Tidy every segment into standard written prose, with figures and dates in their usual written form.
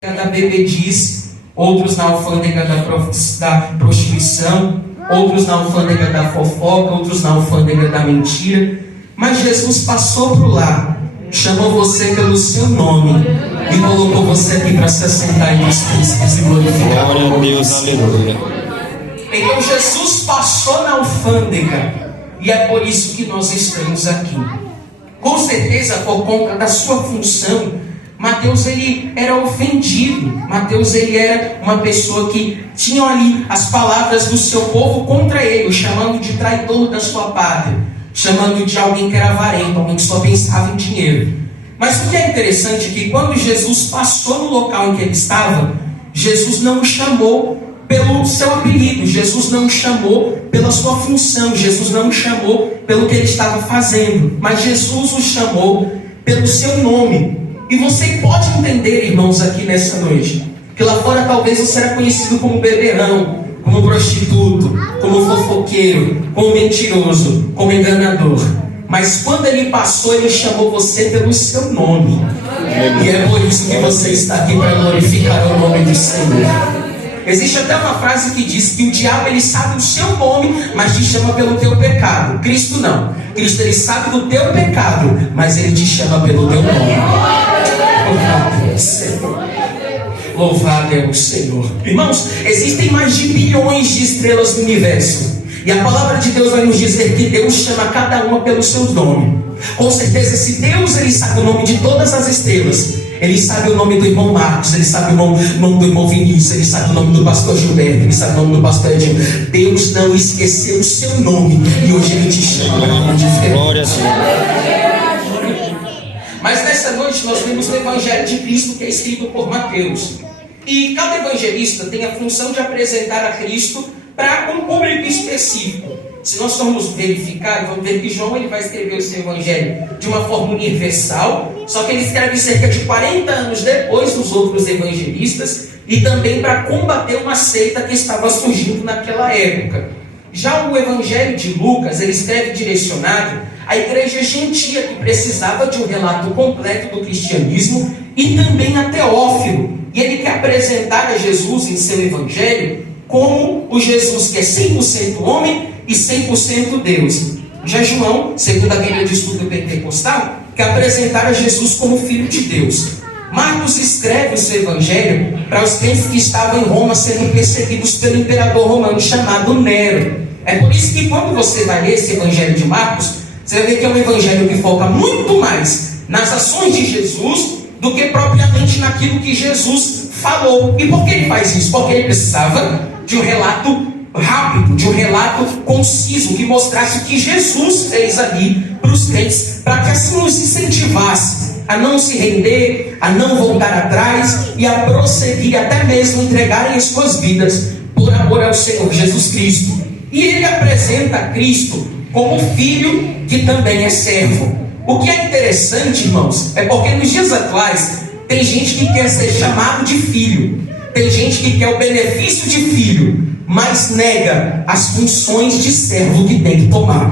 da bebediz, outros na alfândega da prostituição, outros na alfândega da fofoca, outros na alfândega da mentira. Mas Jesus passou por lá, chamou você pelo seu nome e colocou você aqui para se assentar entre os príncipes e glorificar. Glória a Deus, aleluia. Então Jesus passou na alfândega e é por isso que nós estamos aqui. Com certeza, por conta da sua função, Mateus ele era ofendido. Mateus ele era uma pessoa que tinha ali as palavras do seu povo contra ele, chamando de traidor da sua pátria, chamando de alguém que era avarento, alguém que só pensava em dinheiro. Mas o que é interessante é que quando Jesus passou no local em que ele estava, Jesus não o chamou pelo seu apelido, Jesus não o chamou pela sua função, Jesus não o chamou pelo que ele estava fazendo, mas Jesus o chamou pelo seu nome. E você pode entender, irmãos, aqui nessa noite, que lá fora talvez você era conhecido como beberrão, como prostituto, como fofoqueiro, como mentiroso, como enganador. Mas quando ele passou, ele chamou você pelo seu nome. E é por isso que você está aqui, para glorificar o nome do Senhor. Existe até uma frase que diz que o diabo ele sabe o seu nome, mas te chama pelo teu pecado. Cristo não. Cristo ele sabe do teu pecado, mas ele te chama pelo teu nome. Louvado é o Senhor. Louvado é o Senhor. Irmãos, existem mais de bilhões de estrelas no universo. E a palavra de Deus vai nos dizer que Deus chama cada uma pelo seu nome. Com certeza, se Deus ele sabe o nome de todas as estrelas, ele sabe o nome do irmão Marcos, ele sabe o nome do irmão Vinícius, ele sabe o nome do pastor Gilberto, ele sabe o nome do pastor Edinho. Deus não esqueceu o seu nome e hoje ele te chama para uma diferença. Glória a Deus. Mas nessa noite nós vemos o Evangelho de Cristo que é escrito por Mateus. E cada evangelista tem a função de apresentar a Cristo para um público específico. Se nós formos verificar, vamos ver que João ele vai escrever o seu evangelho de uma forma universal, só que ele escreve cerca de 40 anos depois dos outros evangelistas e também para combater uma seita que estava surgindo naquela época. Já o evangelho de Lucas, ele escreve direcionado à igreja gentia que precisava de um relato completo do cristianismo e também a Teófilo. E ele quer apresentar a Jesus em seu evangelho como o Jesus que é 100% homem e 100% Deus. Já João, segundo a Bíblia de Estudo Pentecostal, quer apresentar a Jesus como Filho de Deus. Marcos escreve o seu evangelho para os crentes que estavam em Roma sendo perseguidos pelo imperador romano chamado Nero. É por isso que quando você vai ler esse evangelho de Marcos, você vai ver que é um evangelho que foca muito mais nas ações de Jesus do que propriamente naquilo que Jesus falou. E por que ele faz isso? Porque ele precisava de um relato rápido, de um relato conciso, que mostrasse o que Jesus fez ali para os crentes, para que assim os incentivasse a não se render, a não voltar atrás e a prosseguir, até mesmo entregarem as suas vidas por amor ao Senhor Jesus Cristo. E ele apresenta Cristo como filho que também é servo. O que é interessante, irmãos, é porque nos dias atuais tem gente que quer ser chamado de filho, tem gente que quer o benefício de filho, mas nega as funções de servo que tem que tomar.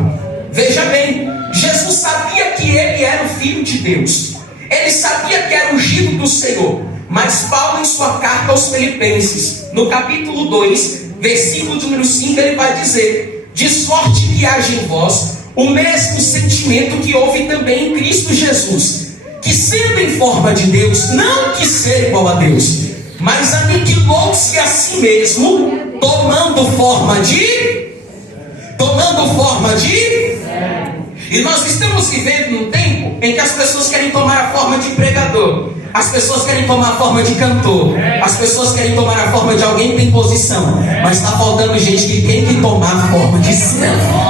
Veja bem, Jesus sabia que ele era o Filho de Deus, ele sabia que era ungido do Senhor, mas Paulo, em sua carta aos Filipenses, no capítulo 2, versículo número 5, ele vai dizer: de sorte que haja em vós o mesmo sentimento que houve também em Cristo Jesus, que sendo em forma de Deus, não quis ser igual a Deus, mas aniquilou-se a si mesmo, tomando forma de... E nós estamos vivendo num tempo em que as pessoas querem tomar a forma de pregador, as pessoas querem tomar a forma de cantor, as pessoas querem tomar a forma de alguém que tem posição, mas está faltando gente que tem que tomar a forma de servo.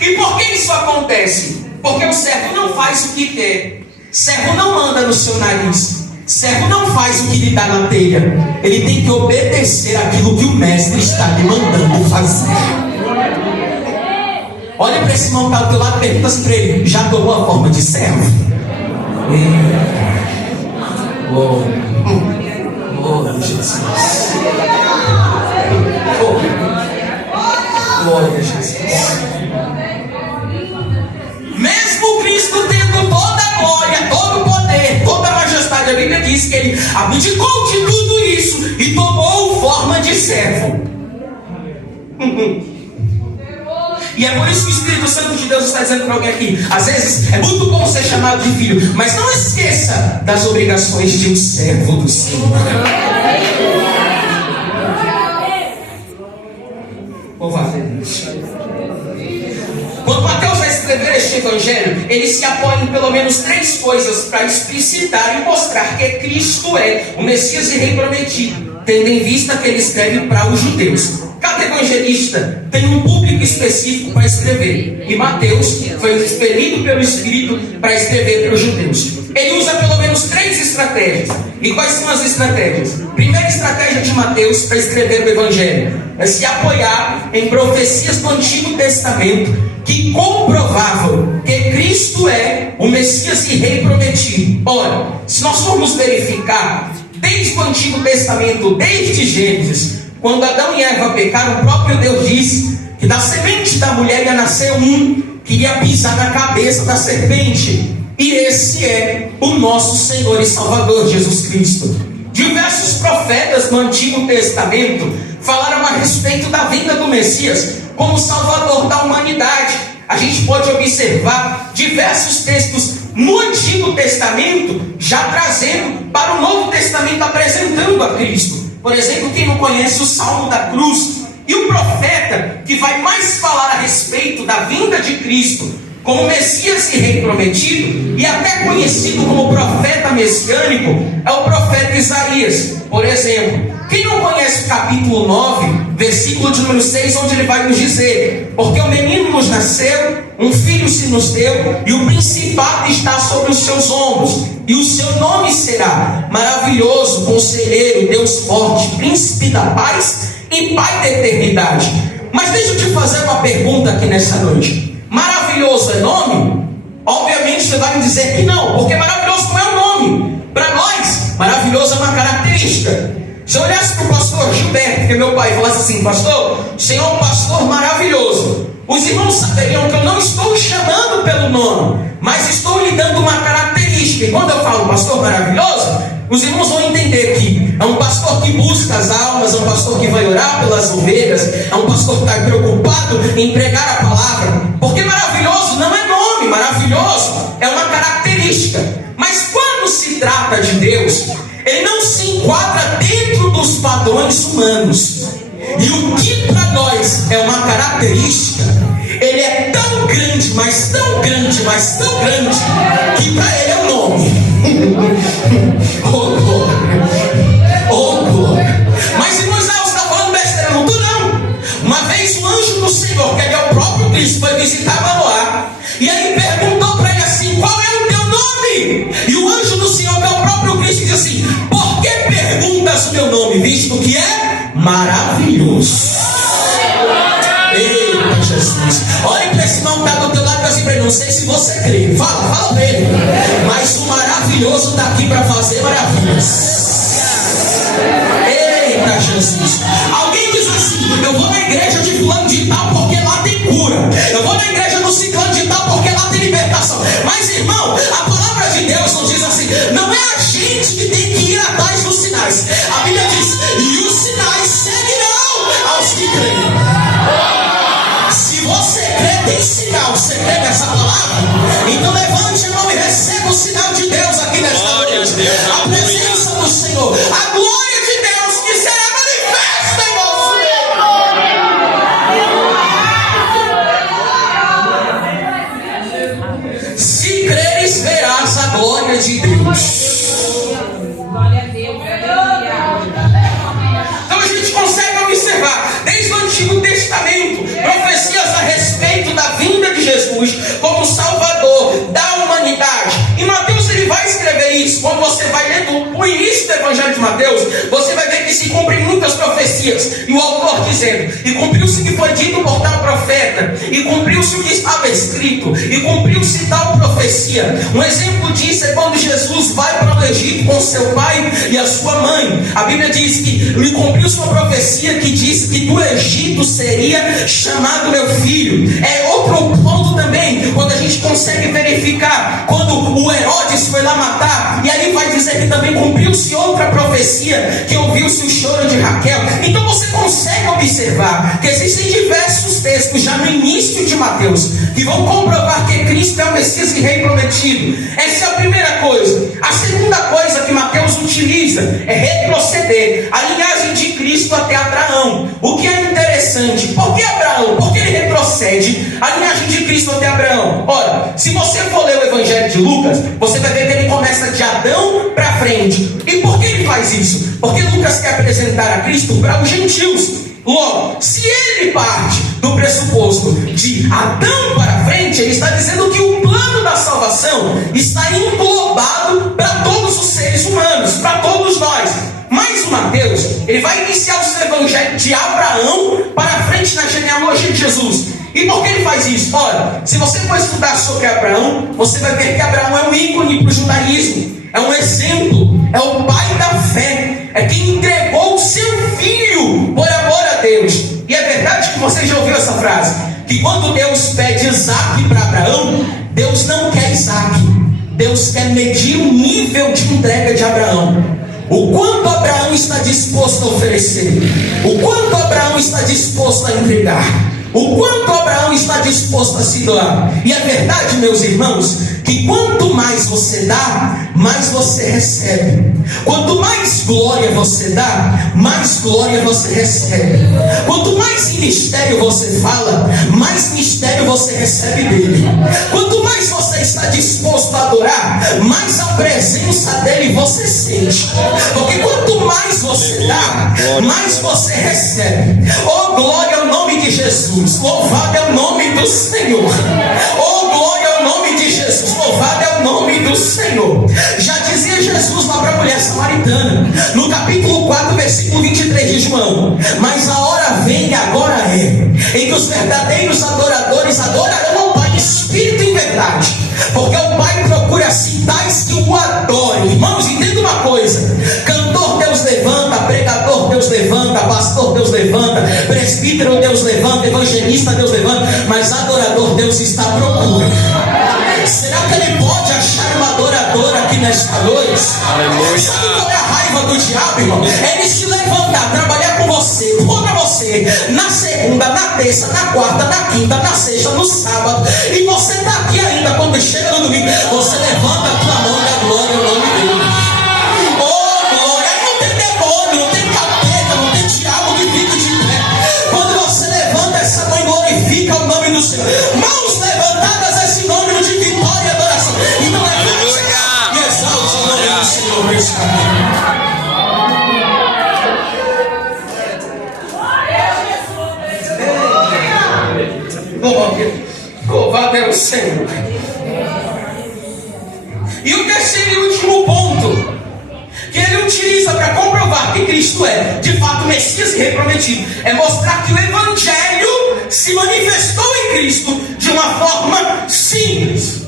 E por que isso acontece? Porque o servo não faz o que quer, servo não manda no seu nariz, servo não faz o que lhe dá na telha, ele tem que obedecer aquilo que o mestre está lhe mandando fazer. Olha para esse irmão que está do teu lado e pergunta assim para ele: já tomou a forma de servo? Glória a Jesus. Glória a Jesus. Mesmo Cristo tendo toda a glória, todo o poder, abdicou de tudo isso e tomou forma de servo. E é por isso que o Espírito Santo de Deus está dizendo para alguém aqui: às vezes é muito bom ser chamado de filho, mas não esqueça das obrigações de um servo do Senhor. Louvado a Deus. Quando Mateus vai escrever este evangelho, ele se apoia em pelo menos 3 coisas para explicitar e mostrar que Cristo é o Messias e Rei prometido, tendo em vista que ele escreve para os judeus. Cada evangelista tem um público específico para escrever, e Mateus foi expelido pelo Espírito para escrever para os judeus. Ele usa pelo menos 3 estratégias. E quais são as estratégias? Primeira estratégia de Mateus para escrever o evangelho é se apoiar em profecias do Antigo Testamento que comprovavam que Cristo é o Messias e Rei prometido. Ora, se nós formos verificar desde o Antigo Testamento, desde Gênesis, quando Adão e Eva pecaram, o próprio Deus disse que da semente da mulher ia nascer um que ia pisar na cabeça da serpente. E esse é o nosso Senhor e Salvador Jesus Cristo. Diversos profetas no Antigo Testamento falaram a respeito da vinda do Messias como Salvador da humanidade. A gente pode observar diversos textos no Antigo Testamento já trazendo para o Novo Testamento, apresentando a Cristo. Por exemplo, quem não conhece o Salmo da Cruz, e o profeta que vai mais falar a respeito da vinda de Cristo como Messias e Rei prometido, e até conhecido como profeta messiânico, é o profeta Isaías. Por exemplo, quem não conhece o capítulo 9, versículo de número 6, onde ele vai nos dizer: porque o menino nos nasceu, um filho se nos deu, e o principado está sobre os seus ombros, e o seu nome será Maravilhoso, Conselheiro, Deus Forte, Príncipe da Paz e Pai da Eternidade. Mas deixa eu te fazer uma pergunta aqui nessa noite: maravilhoso é nome? Obviamente você vai me dizer que não, porque maravilhoso não é um nome. Para nós, maravilhoso é uma característica. Se eu olhasse para o pastor Gilberto, que é meu pai, e falasse assim: pastor, o senhor é um pastor maravilhoso, os irmãos saberiam que eu não estou chamando pelo nome, mas estou lhe dando uma característica. E quando eu falo pastor maravilhoso, os irmãos vão entender que é um pastor que busca as almas, é um pastor que vai orar pelas ovelhas, é um pastor que está preocupado em pregar a palavra. Porque maravilhoso não é nome, maravilhoso é uma característica. Mas quando se trata de Deus, ele não se enquadra dentro dos padrões humanos. E o que para nós é uma característica, ele é tão grande, mas tão grande, mas tão grande, que para ele é um nome. Oh glória, oh glória. Mas irmãos, você está falando besteira, não estou não. Uma vez o anjo do Senhor, que é o próprio Cristo, foi visitar Manoá, e aí perguntou para ele assim: qual é o teu nome? E o anjo do Senhor, que é o próprio Cristo, diz assim: por que perguntas o meu nome, visto que é maravilhoso? Eita Jesus, olha para esse irmão que está do teu lado e assim para ele: não sei se você crê, fala para ele, mas o maravilhoso está aqui para fazer maravilhas. Eita Jesus, alguém diz assim: eu vou na igreja de fulano de tal porque lá tem cura, eu vou na igreja do ciclano de tal porque lá tem libertação. Mas irmão, a palavra de Deus não diz assim, não é a gente que tem que ir atrás dos sinais. A Bíblia diz: e os sinais seguirão aos que creem. Se você crê, tem sinal. Você crê nessa palavra? Então levante a mão e receba o sinal de Deus aqui nesta noite. A presença do Senhor, a glória de Deus que será manifesta em você. Se creres, verás a glória de Deus. Então a gente consegue observar desde o Antigo Testamento profecias a respeito da vinda de Jesus como Salvador da humanidade. E Mateus ele vai escrever isso. Quando você vai lendo o início do Evangelho de Mateus, você vai ver que se cumprem muitas profecias. E o autor diz dizendo: e cumpriu-se o que foi dito por tal profeta, e cumpriu-se o que estava escrito, e cumpriu-se tal profecia. Um exemplo disso é quando Jesus vai para o Egito com seu pai e a sua mãe. A Bíblia diz que lhe cumpriu-se uma profecia que disse que do Egito seria chamado meu filho. É outro ponto também, quando a gente consegue verificar, quando o Herodes foi lá matar, e aí vai dizer que também cumpriu-se outra profecia, que ouviu-se o choro de Raquel. Então você consegue observar que existem diversos textos já no início de Mateus que vão comprovar que Cristo é o Messias e Rei prometido. Essa é a primeira coisa. A segunda coisa que Mateus utiliza é retroceder a linhagem de Cristo até Abraão. O que é interessante, por que Abraão? Por que ele retrocede a linhagem de Cristo até Abraão? Ora, se você for ler o Evangelho de Lucas, você vai ver que ele começa de Adão para frente. E por que ele faz isso? Porque Lucas quer apresentar a Cristo para os gentios. Logo, se ele parte do pressuposto de Adão para frente, ele está dizendo que o plano da salvação está englobado para todos os seres humanos, para todos nós. Mas o Mateus, ele vai iniciar o seu evangelho de Abraão para frente na genealogia de Jesus. E por que ele faz isso? Ora, se você for estudar sobre Abraão, você vai ver que Abraão é um ícone para o judaísmo, é um exemplo, é o pai da fé, é quem entregou o seu filho por amor a Deus. E é verdade que você já ouviu essa frase, que quando Deus pede Isaac para Abraão, Deus não quer Isaac, Deus quer medir o nível de entrega de Abraão. O quanto Abraão está disposto a oferecer, o quanto Abraão está disposto a entregar, o quanto Abraão está disposto a se doar. E é verdade, meus irmãos, que quanto mais você dá, mais você recebe. Quanto mais glória você dá, mais glória você recebe. Quanto mais mistério você fala, mais mistério você recebe dele. Quanto mais você está disposto a adorar, mais a presença dele você sente. Porque quanto mais você dá, mais você recebe. Oh, glória ao nome de Jesus. Louvado é o nome do Senhor. Oh, glória ao nome de Jesus. Louvado é o nome do Senhor. Já dizia Jesus lá para a mulher samaritana, no capítulo 4, versículo 23 de João: mas a hora vem e agora é, em que os verdadeiros adoradores adorarão ao Pai em espírito e em verdade, porque o Pai procura assim tais que o adorem. Irmãos, entenda uma coisa: cantor Deus levanta, pregador Deus levanta, pastor Deus levanta, presbítero Deus levanta, evangelista Deus levanta, mas adorador Deus está à procura. Será que ele pode achar uma adoradora aqui nesta noite? Aleluia. Sabe qual é a raiva do diabo, irmão? É ele se levantar, trabalhar com você, contra você, na segunda, na terça, na quarta, na quinta, na sexta, no sábado, e você está aqui ainda. Quando chega no domingo, você levanta a tua mão e a glória ao nome dele. Oh, glória! Não tem demônio, não tem capeta, não tem diabo que fica de pé. Quando você levanta essa mão e glorifica o nome do Senhor, mãos levantadas é sinônimo de vitória e adoração. Então levante e exalte o nome do Senhor nesse momento. Louvado é o Senhor. E o terceiro e último ponto que ele utiliza para comprovar que Cristo é de fato Messias e Rei prometido é mostrar que o Evangelho se manifestou em Cristo de uma forma simples.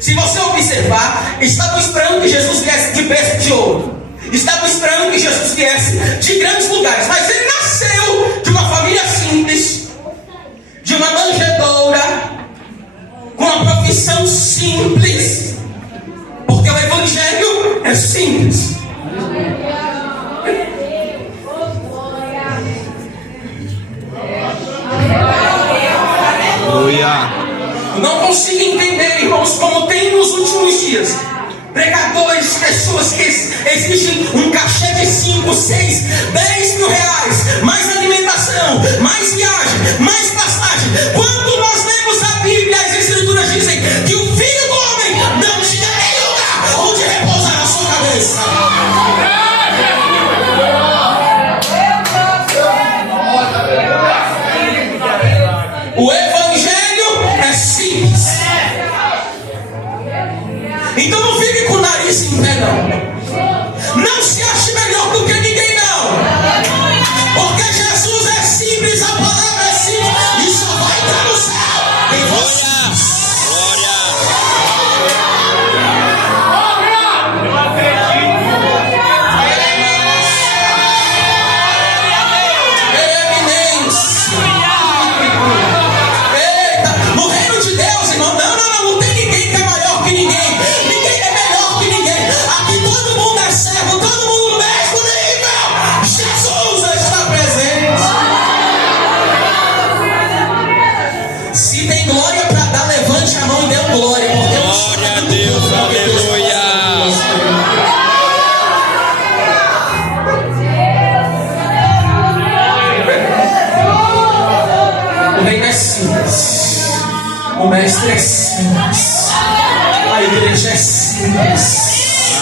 Se você observar, estavam esperando que Jesus viesse de berço de ouro, estavam esperando que Jesus viesse de grandes lugares, mas ele nasceu de uma família simples, de uma manjedoura, com uma profissão simples, porque o Evangelho é simples. Aleluia. Não consigo entender, irmãos, como tem nos últimos dias pregadores, pessoas que exigem um cachê de 5, 6, 10 mil reais, mais alimentação, mais viagem, mais passagem. Quando nós lemos a Bíblia, as Escrituras dizem que o Filho do Homem não tinha nem lugar onde repousar a sua cabeça. O Evangelho é simples. Então não fique com o nariz em pé, não. Não se ache melhor do que ninguém, não. Porque Jesus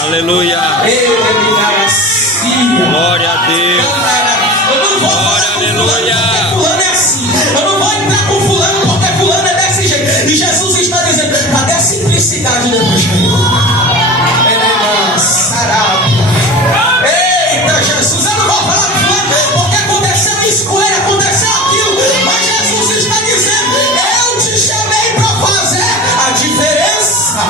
Aleluia. Glória a Deus. Eu não vou falar com fulano porque fulano é assim. Eu não vou entrar com fulano porque fulano é desse jeito. E Jesus está dizendo, cadê a simplicidade do evangelho? Eita Jesus, eu não vou falar com fulano porque aconteceu isso com ele, aconteceu aquilo. Mas Jesus está dizendo, eu te chamei para fazer a diferença.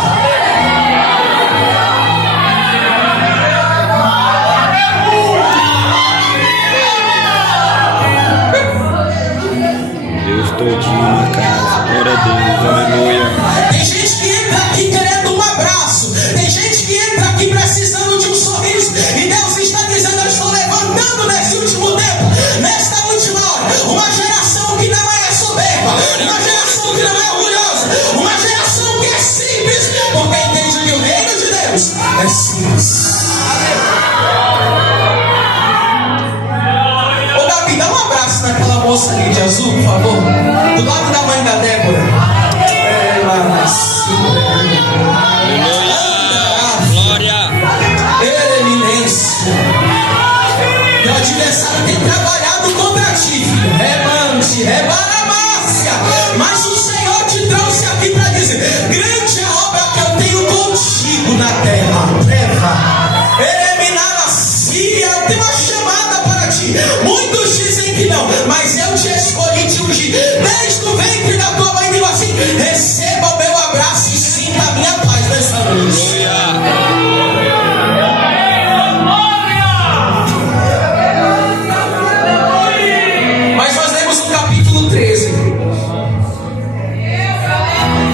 Todinho na casa, glória a Deus, aleluia. Tem gente que entra aqui querendo um abraço, tem gente que entra aqui precisando de um sorriso, e Deus está dizendo, eu estou levantando nesse último tempo, nesta última hora, uma geração que não é soberba, uma geração que não é orgulhosa, uma geração que é simples, porque entende que o reino de Deus é simples. Ô Gabi, dá um abraço naquela moça ali de azul, por favor, do lado da mãe da Débora. Glória. Eminência. E o adversário tem trabalhado contra ti, rebante, rebaramácia. Mas o Senhor te trouxe aqui para dizer, grande é a obra que eu tenho contigo na terra. Eu tenho uma chamada para ti. Muitos dizem que não, mas eu te escolhi, te ungi desde o ventre da tua mãe. Digo assim, receba o meu abraço e sinta a minha paz nessa noite. Mas nós lemos o capítulo 13.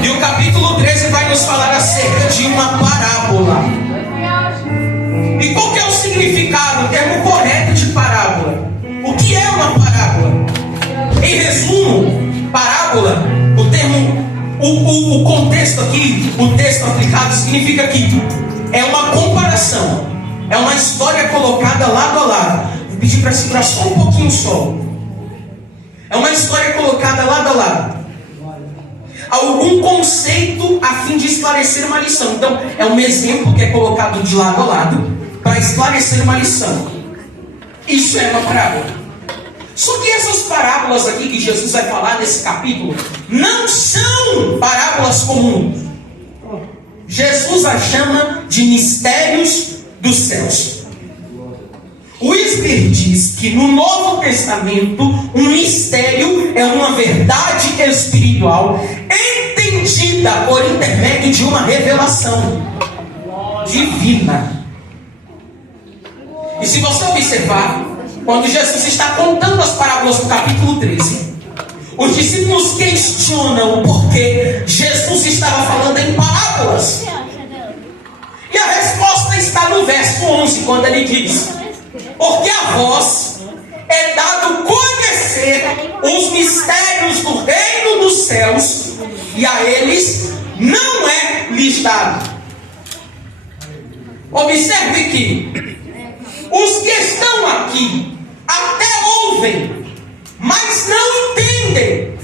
E o capítulo 13 vai nos falar acerca de uma parábola. E qual que é o significado, o termo correto de parábola? O que é uma parábola? Em resumo, parábola, o termo, o contexto aqui, o texto aplicado significa que é uma comparação, é uma história colocada lado a lado. Vou pedir para segurar só um pouquinho só. É uma história colocada lado a lado. Algum conceito a fim de esclarecer uma lição. Então, é um exemplo que é colocado de lado a lado para esclarecer uma lição. Isso é uma parábola. Só que essas parábolas aqui que Jesus vai falar nesse capítulo não são parábolas comuns. Jesus as chama de mistérios dos céus. O Smith diz que no Novo Testamento um mistério é uma verdade espiritual entendida por intermédio de uma revelação divina. E se você observar, quando Jesus está contando as parábolas do capítulo 13, os discípulos questionam o porquê Jesus estava falando em parábolas. E a resposta está no verso 11, quando ele diz, porque a vós é dado conhecer os mistérios do reino dos céus, e a eles não é lhes dado. Observe que os que estão aqui até ouvem, mas não entendem.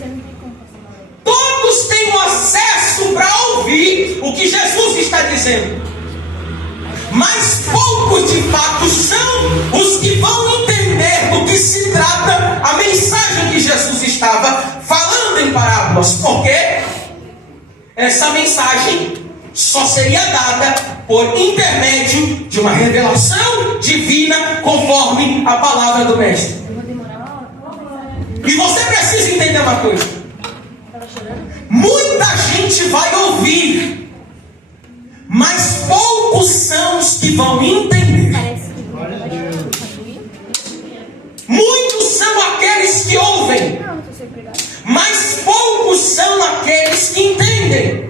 Todos têm o acesso para ouvir o que Jesus está dizendo, mas poucos de fato são os que vão entender do que se trata a mensagem que Jesus estava falando em parábolas, porque essa mensagem só seria dada por intermédio de uma revelação divina, conforme a palavra do Mestre. E você precisa entender uma coisa: muita gente vai ouvir, mas poucos são os que vão entender. Muitos são aqueles que ouvem, mas poucos são aqueles que entendem.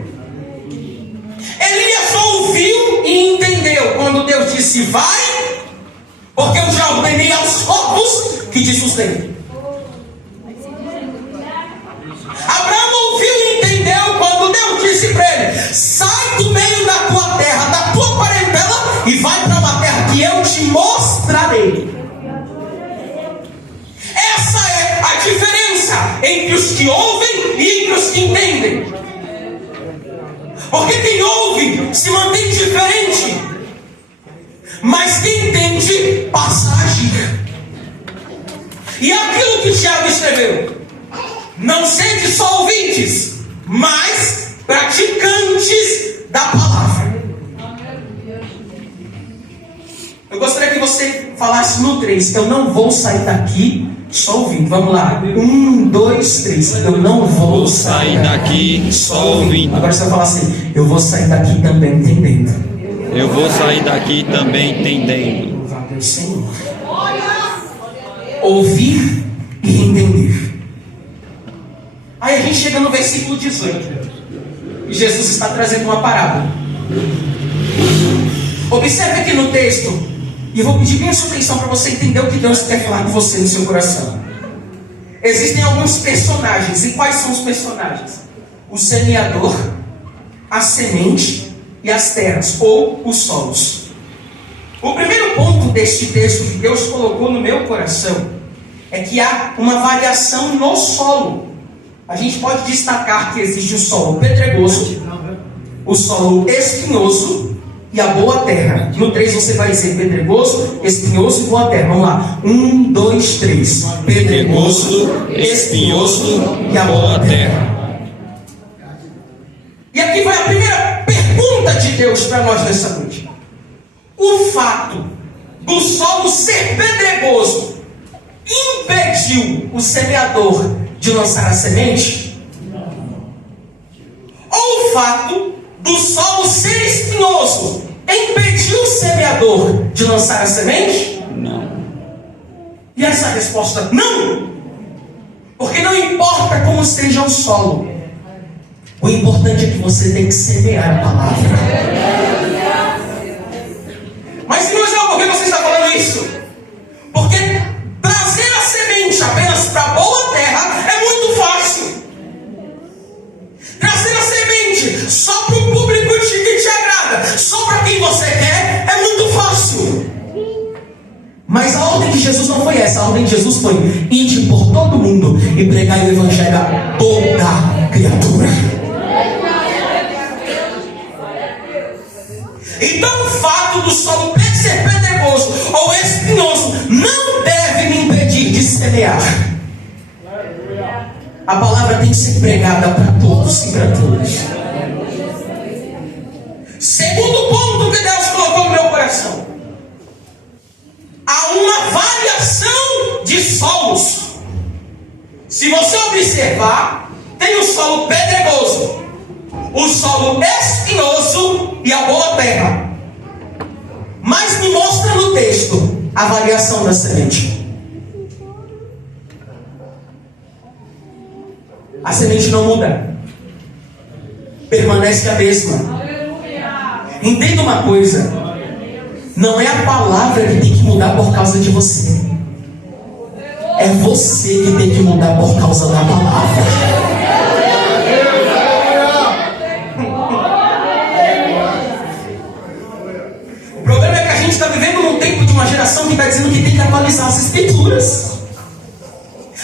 Elias ouviu e entendeu quando Deus disse vai, porque eu já ordenei aos corpos que te sustentem. Abraão ouviu e entendeu quando Deus disse para ele: sai do meio da tua terra, da tua parentela, e vai para uma terra que eu te mostrarei. Essa é a diferença entre os que ouvem e entre os que entendem. Porque quem ouve se mantém diferente, mas quem entende passa a agir. E aquilo que Tiago escreveu: não sede só ouvintes, mas praticantes da palavra. Eu gostaria que você falasse no 3: eu não vou sair daqui só ouvindo. Vamos lá. 1, 2, 3. Eu não vou sair daqui só ouvindo. Agora você vai falar assim: eu vou sair daqui também entendendo. Eu vou sair daqui também entendendo. Louvado é o Senhor. Ouvir e entender. Aí a gente chega no versículo 18. E Jesus está trazendo uma parábola. Observe aqui no texto. E vou pedir bem a sua atenção para você entender o que Deus quer falar com você no seu coração. Existem alguns personagens. E quais são os personagens? O semeador, a semente e as terras, ou os solos. O primeiro ponto deste texto que Deus colocou no meu coração é que há uma variação no solo. A gente pode destacar que existe o solo pedregoso, o solo espinhoso e a boa terra. No 3 você vai dizer pedregoso, espinhoso e boa terra. Vamos lá. 1, 2, 3. Pedregoso, espinhoso e a boa terra. E aqui vai a primeira pergunta de Deus para nós nessa noite. O fato do solo ser pedregoso impediu o semeador de lançar a semente? Ou o fato do solo ser espinhoso impediu o semeador de lançar a semente? Não. E essa resposta: não. Porque não importa como seja o solo, o importante é que você tem que semear a palavra. Mas irmãos, por que você está falando isso? Porque trazer a semente apenas para a boa terra é muito fácil. Trazer a semente só para o público que te agrada, só para quem você quer, é muito fácil. Mas a ordem de Jesus não foi essa. A ordem de Jesus foi: ide por todo mundo e pregai o evangelho a toda criatura. Então o fato do solo ser pedregoso ou espinhoso não deve me impedir de semear. A palavra tem que ser pregada para todos e para todos. Segundo ponto que Deus colocou no meu coração: há uma variação de solos. Se você observar, tem o solo pedregoso, o solo espinhoso e a boa terra. Mas me mostra no texto a variação da semente. A semente não muda, permanece a mesma. Entenda uma coisa: não é a palavra que tem que mudar por causa de você, é você que tem que mudar por causa da palavra. O problema é que a gente está vivendo num tempo de uma geração que está dizendo que tem que atualizar as escrituras.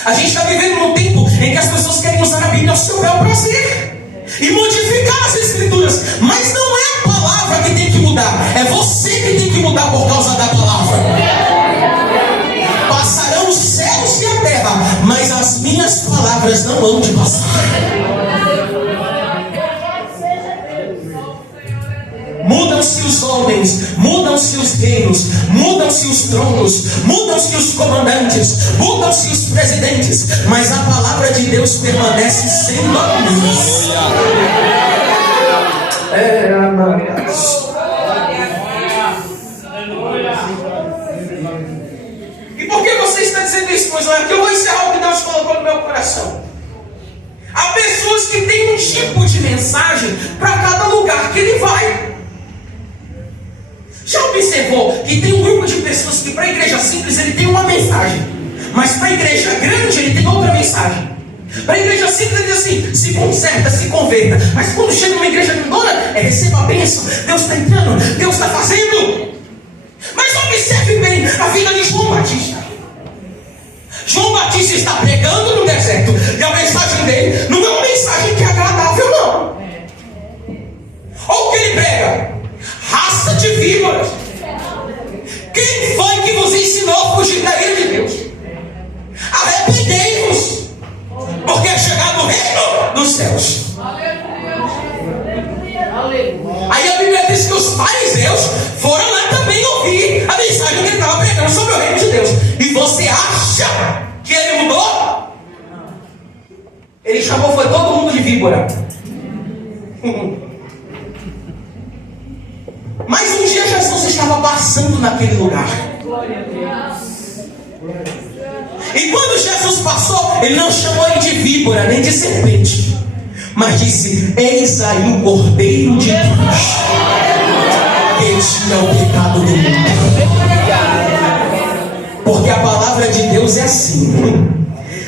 A gente está vivendo num tempo em que as pessoas querem usar a Bíblia ao seu bel prazer e modificar as escrituras. Mas não é a palavra que tem que mudar, é você que tem que mudar por causa da palavra. Passarão os céus e a terra, mas as minhas palavras não vão de passar. Mudam-se os homens, mudam-se os reinos, mudam-se os tronos, mudam-se os comandantes, mudam-se os presidentes, mas a palavra de Deus permanece sendo a mesma. E por que você está dizendo isso, pois é que eu vou encerrar o que Deus colocou no meu coração. Há pessoas que têm um tipo de mensagem para cada lugar que ele vai. Já observou que tem um grupo de pessoas que para a igreja simples ele tem uma mensagem, mas para a igreja grande ele tem outra mensagem. Para a igreja simples ele diz assim: se conserta, se converta. Mas quando chega numa igreja grandona, receba a bênção, Deus está entrando, Deus está fazendo. Mas observe bem a vida de João Batista. João Batista está pregando no deserto, e a mensagem dele não é uma mensagem que é agradável, não. prega? Raça de víboras. Quem foi que vos ensinou a fugir da ira de Deus? Arrependei-vos, porque é chegado o reino dos céus. Aí a Bíblia diz que os fariseus foram lá também ouvir a mensagem que ele estava pregando sobre o reino de Deus. E você acha que ele mudou? Ele chamou, foi todo mundo de víbora. Mas um dia Jesus estava passando naquele lugar. E quando Jesus passou, ele não chamou ele de víbora, nem de serpente, mas disse: eis aí o Cordeiro de Deus, que tira o pecado do mundo. Porque a palavra de Deus é assim: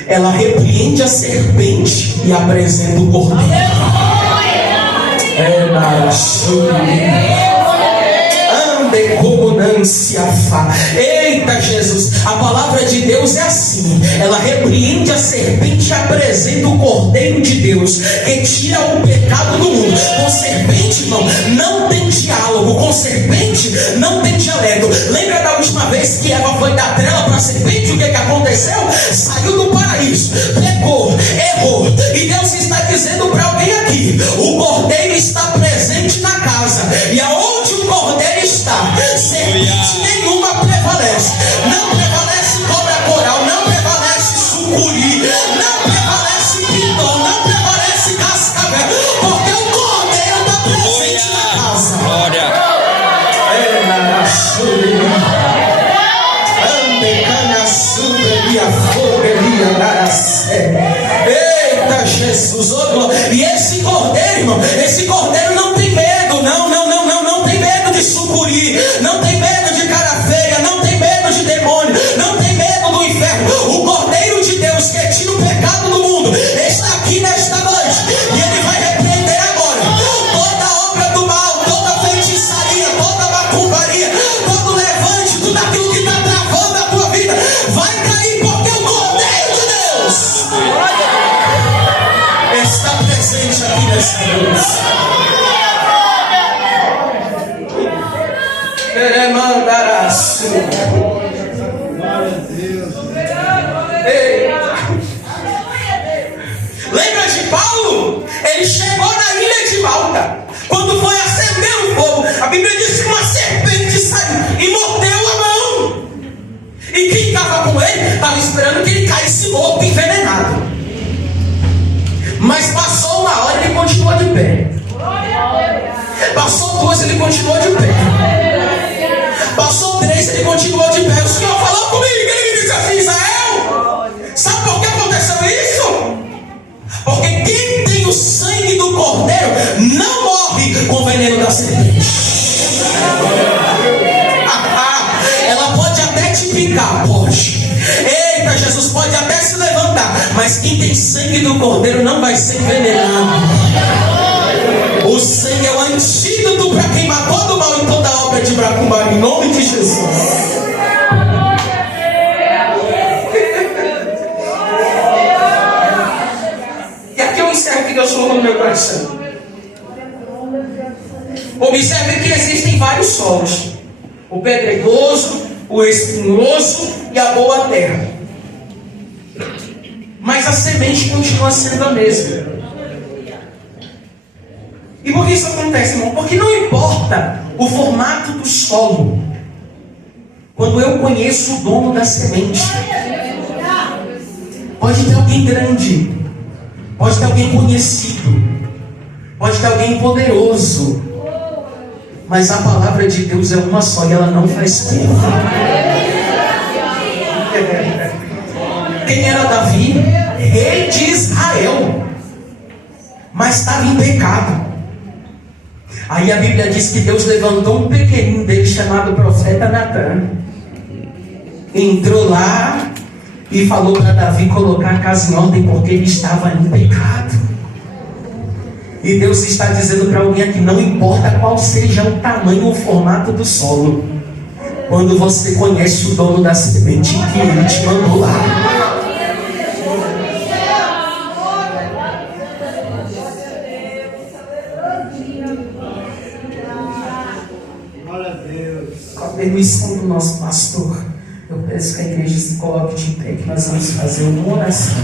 ela repreende a serpente e apresenta o Cordeiro. Eita Jesus, a palavra de Deus é assim: ela repreende a serpente e apresenta o Cordeiro de Deus, que tira o pecado do mundo. Com serpente, irmão, não tem diálogo. Com serpente não tem dialeto. Lembra da última vez que Eva foi dar trela para a serpente? O que aconteceu? Saiu do paraíso, pecou, errou. E Deus está dizendo para alguém aqui: o Cordeiro está presente na casa. E aonde o Cordeiro está, serpente nenhuma prevalece. Não prevalece cobra coral, não prevalece sucuri, não prevalece pitão, não prevalece cascavel, porque o Cordeiro está presente na casa. Glória. Eita Jesus, e esse Cordeiro, irmão, esse Cordeiro não tem medo, não tem medo de sucuri, não tem medo de cara feia, não tem medo de demônio, não tem medo do inferno. O Cordeiro de Deus, que tira o pecado do mundo, está aqui nesta noite, e ele vai repreender agora toda obra do mal, toda feitiçaria, toda macumbaria, todo levante, tudo aquilo que está travando a tua vida vai cair, porque o Cordeiro de Deus está presente aqui nesta noite. Lembra de Paulo? Ele chegou na ilha de Malta. Quando foi acender o fogo, a Bíblia diz que uma serpente saiu e mordeu a mão. E quem estava com ele estava esperando que ele caísse morto, envenenado. Mas passou uma hora e ele continuou de pé. Passou duas, ele continuou de pé. Passou três, ele continuou de pé. O Senhor falou comigo, ele me disse assim: Israel, sabe por que aconteceu isso? Porque quem tem o sangue do Cordeiro não morre com o veneno da serpente. Ela pode até te picar, pode. Eita, Jesus, pode até se levantar, mas quem tem sangue do Cordeiro não vai ser envenenado. O sangue é o antídoto para queimar todo o mal e toda a obra de Bracumbar, em nome de Jesus. E aqui eu encerro que Deus falou no meu coração. Observe que existem vários solos: o pedregoso, o espinhoso e a boa terra. Mas a semente continua sendo a mesma. E por que isso acontece, irmão? Porque não importa o formato do solo, quando eu conheço o dono da semente. Pode ter alguém grande, pode ter alguém conhecido, pode ter alguém poderoso, mas a palavra de Deus é uma só e ela não faz curva. Quem era Davi? Rei de Israel, mas estava em pecado. Aí a Bíblia diz que Deus levantou um pequenininho dele chamado profeta Natan. Entrou lá e falou para Davi colocar a casa em ordem, porque ele estava em pecado. E Deus está dizendo para alguém aqui: não importa qual seja o tamanho ou o formato do solo, quando você conhece o dono da semente que ele te mandou lá. permissão do nosso pastor, eu peço que a igreja se coloque de pé, que nós vamos fazer uma oração.